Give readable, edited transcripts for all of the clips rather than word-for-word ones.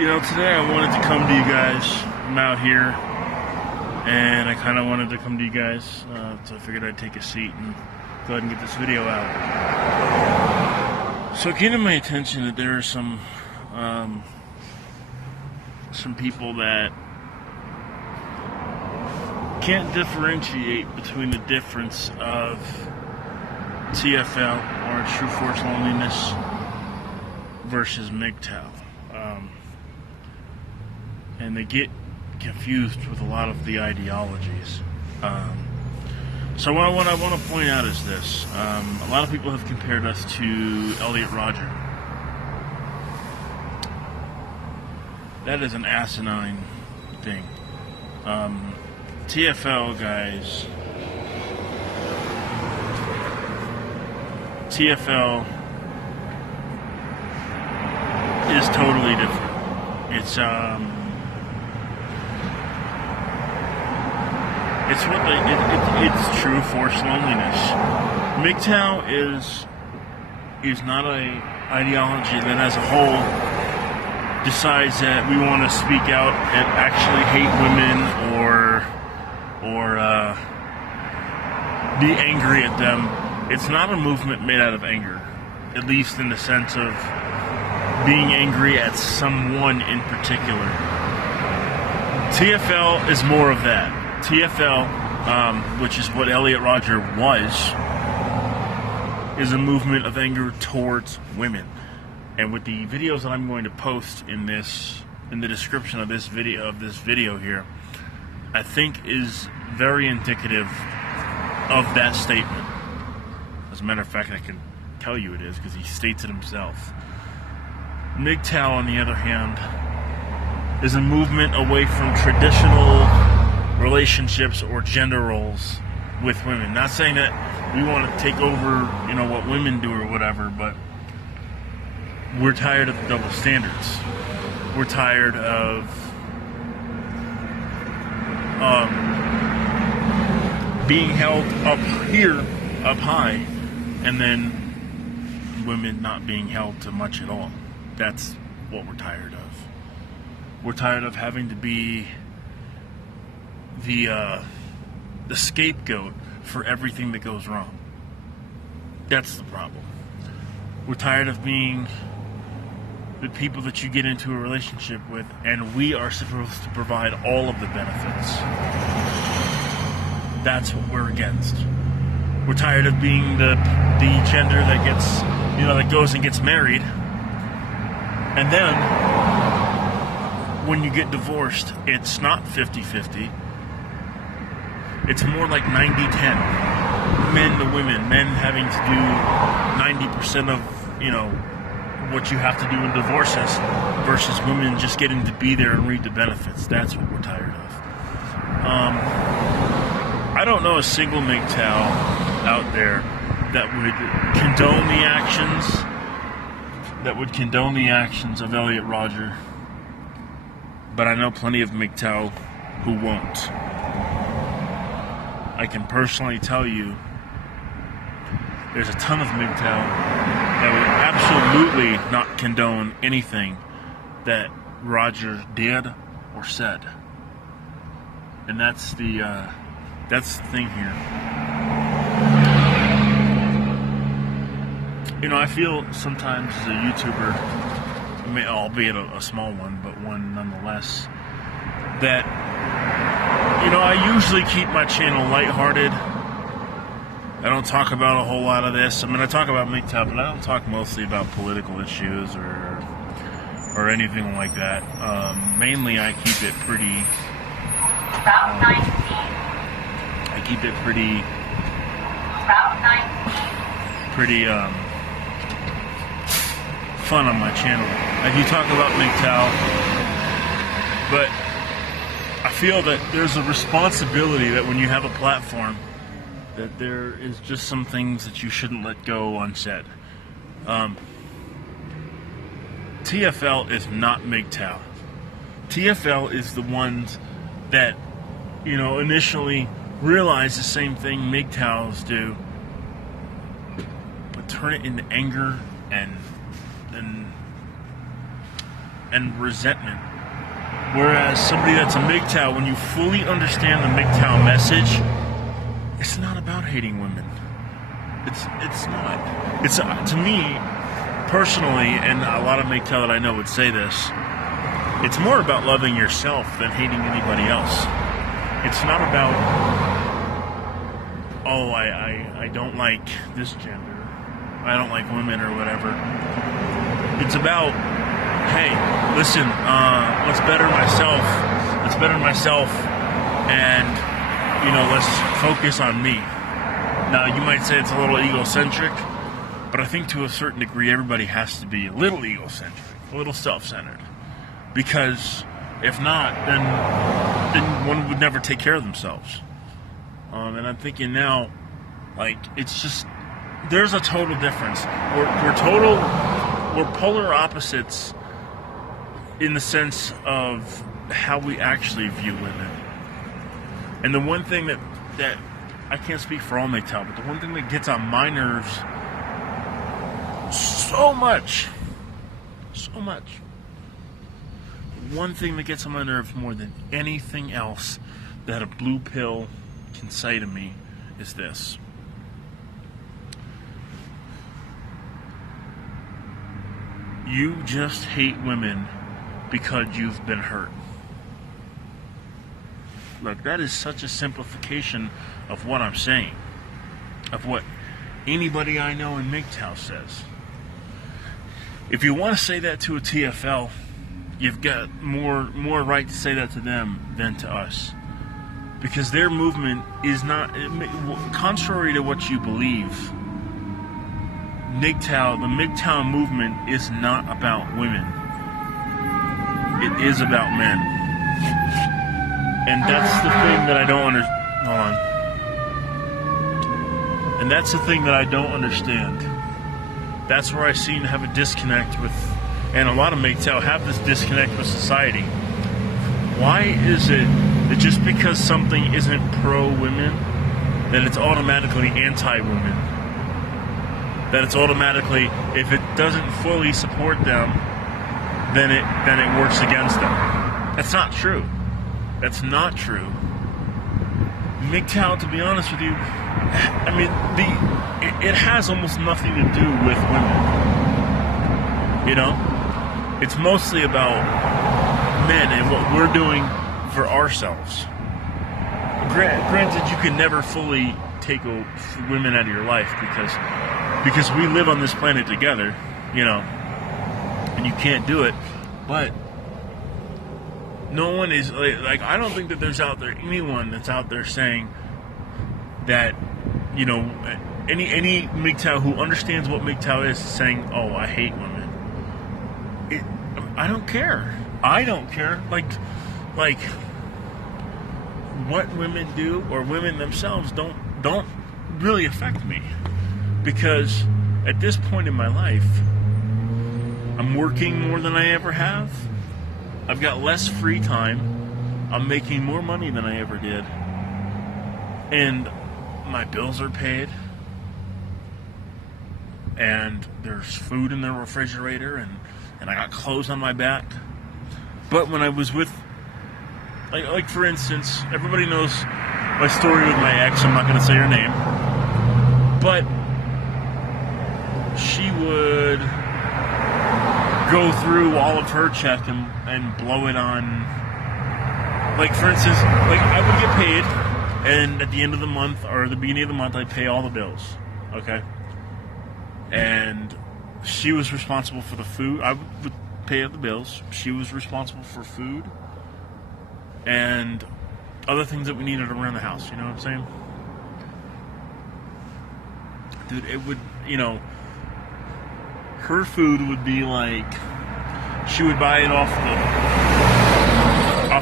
Today I wanted to come to you guys. I'm out here, and I kind of wanted to come to you guys, so I figured I'd take a seat and go ahead and get this video out. So it came to my attention that there are some people that can't differentiate between the difference of TFL, or True Force Loneliness, versus Mgtow. And they get confused with a lot of the ideologies. So what I want to point out is this. A lot of people have compared us to Elliott Rodger. That is an asinine thing. TFL, guys. TFL is totally different. It's True Force Loneliness. Mgtow is not an ideology that as a whole decides that we want to speak out and actually hate women or be angry at them. It's not a movement made out of anger, at least in the sense of being angry at someone in particular. TFL is more of that. TFL, which is what Elliott Rodger was, is a movement of anger towards women. And with the videos that I'm going to post in the description of this video here, I think is very indicative of that statement. As a matter of fact, I can tell you it is, because he states it himself. Mgtow, on the other hand, is a movement away from traditional relationships or gender roles with women. Not saying that we want to take over, what women do or whatever, but we're tired of the double standards. We're tired of being held up high, and then women not being held to much at all. That's what we're tired of. We're tired of having to be the scapegoat for everything that goes wrong. That's the problem. We're tired of being the people that you get into a relationship with, and we are supposed to provide all of the benefits. That's what we're against. We're tired of being the gender that gets, that goes and gets married, and then when you get divorced, it's not 50-50. It's more like 90-10. Men to women. Men having to do 90% of, what you have to do in divorces, versus women just getting to be there and reap the benefits. That's what we're tired of. I don't know a single Mgtow out there that would condone the actions of Elliott Rodger, but I know plenty of Mgtow who won't. I can personally tell you there's a ton of Mgtow that would absolutely not condone anything that Rodger did or said. And that's the thing here. I feel sometimes as a YouTuber, albeit a small one, but one nonetheless, that I usually keep my channel lighthearted. I don't talk about a whole lot of this. I talk about Mgtow, but I don't talk mostly about political issues or anything like that. Mainly, I keep it pretty. Pretty fun on my channel. I do talk about Mgtow, but I feel that there's a responsibility that when you have a platform, that there is just some things that you shouldn't let go unsaid. TFL is not Mgtow. TFL is the ones that, initially realize the same thing Mgtows do, but turn it into anger and and resentment. Whereas somebody that's a Mgtow, when you fully understand the Mgtow message, it's not about hating women. It's not. It's to me personally, and a lot of Mgtow that I know would say this. It's more about loving yourself than hating anybody else. It's not about, oh, I don't like this gender. I don't like women or whatever. It's about, hey, listen, let's better myself. Let's better myself, and, let's focus on me. Now, you might say it's a little egocentric, but I think to a certain degree, everybody has to be a little egocentric, a little self-centered. Because if not, then one would never take care of themselves. And I'm thinking now, it's just, there's a total difference. We're polar opposites in the sense of how we actually view women. And the one thing that I can't speak for all Mgtow, but the one thing that gets on my nerves so much, one thing that gets on my nerves more than anything else that a blue pill can say to me is this. You just hate women because you've been hurt. Look, that is such a simplification of what I'm saying, of what anybody I know in Mgtow says. If you want to say that to a TFL, you've got more right to say that to them than to us. Because their movement is not, contrary to what you believe, the Mgtow movement is not about women. It is about men. And that's the thing that I don't understand. Hold on. And that's the thing that I don't understand. That's where I seem to have a disconnect with, and a lot of Mgtow have this disconnect with society. Why is it that just because something isn't pro-women, that it's automatically anti-women? That it's automatically, if it doesn't fully support them, then it works against them. That's not true. That's not true. Mgtow, to be honest with you, I mean, it has almost nothing to do with women. It's mostly about men and what we're doing for ourselves. Granted, you can never fully take women out of your life because we live on this planet together, and you can't do it. But no one is like I don't think that there's anyone that's out there saying that, any Mgtow who understands what Mgtow is saying, oh, I hate women. I don't care. I don't care. Like what women do or women themselves don't really affect me, because at this point in my life, I'm working more than I ever have. I've got less free time. I'm making more money than I ever did. And my bills are paid. And there's food in the refrigerator, and I got clothes on my back. But when I was with, like for instance, everybody knows my story with my ex. I'm not going to say her name. But she would go through all of her check and blow it on, like for instance, I would get paid, and at the end of the month or the beginning of the month, I'd pay all the bills, okay? And she was responsible for the food. I would pay the bills. She was responsible for food and other things that we needed around the house, you know what I'm saying? Dude, it would, her food would be like, she would buy it off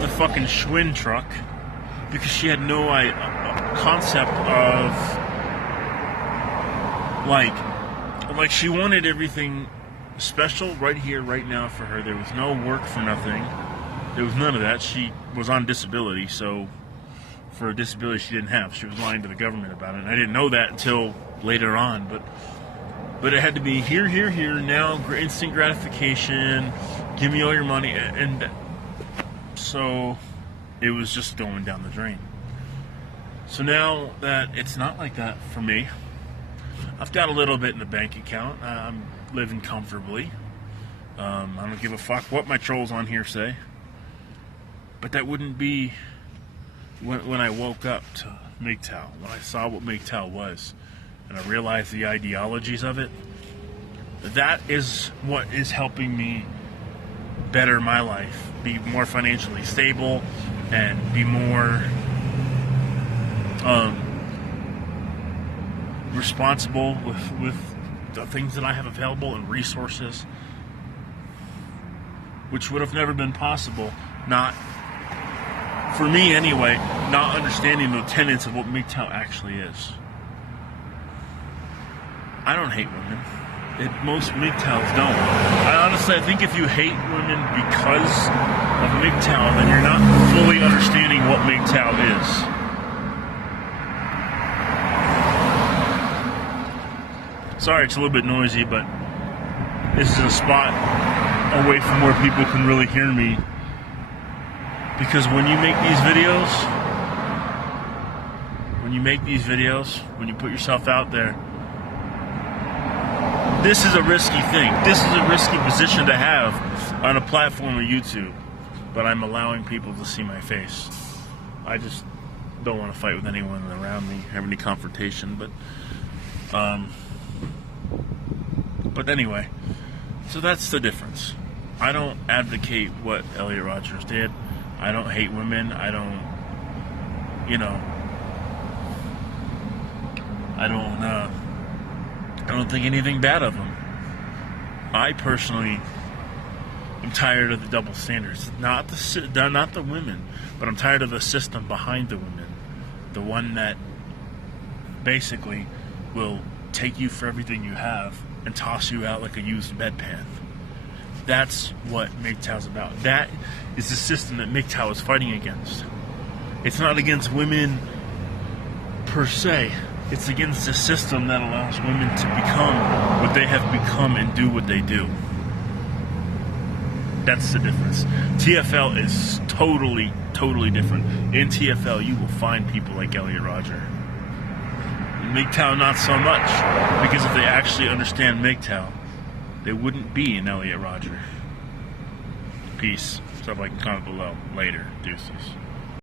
the fucking Schwinn truck, because she had no concept of like she wanted everything special right here, right now for her. There was no work for nothing. There was none of that. She was on disability, so for a disability she didn't have, she was lying to the government about it. And I didn't know that until later on, but it had to be here, now, instant gratification, give me all your money, and so it was just going down the drain. So now that it's not like that for me, I've got a little bit in the bank account. I'm living comfortably. I don't give a fuck what my trolls on here say. But that wouldn't be when I woke up to Mgtow, when I saw what Mgtow was, and I realized the ideologies of it. That is what is helping me better my life, be more financially stable, and be more responsible with the things that I have available and resources, which would have never been possible, not for me anyway, not understanding the tenets of what Mgtow actually is. I don't hate women. Most Mgtows don't. I think if you hate women because of Mgtow, then you're not fully understanding what Mgtow is. Sorry, it's a little bit noisy, but this is a spot away from where people can really hear me. Because when you make these videos, when you put yourself out there, this is a risky thing. This is a risky position to have on a platform of YouTube. But I'm allowing people to see my face. I just don't want to fight with anyone around me, have any confrontation. But anyway, so that's the difference. I don't advocate what Elliott Rodger did. I don't hate women. I don't think anything bad of them. I personally am tired of the double standards. Not the women, but I'm tired of the system behind the women. The one that basically will take you for everything you have and toss you out like a used bedpan. That's what Mgtow's about. That is the system that Mgtow is fighting against. It's not against women per se. It's against the system that allows women to become what they have become and do what they do. That's the difference. TFL is totally, totally different. In TFL, you will find people like Elliott Rodger. Mgtow, not so much. Because if they actually understand Mgtow, they wouldn't be an Elliott Rodger. Peace. Stuff like comment below. Later. Deuces.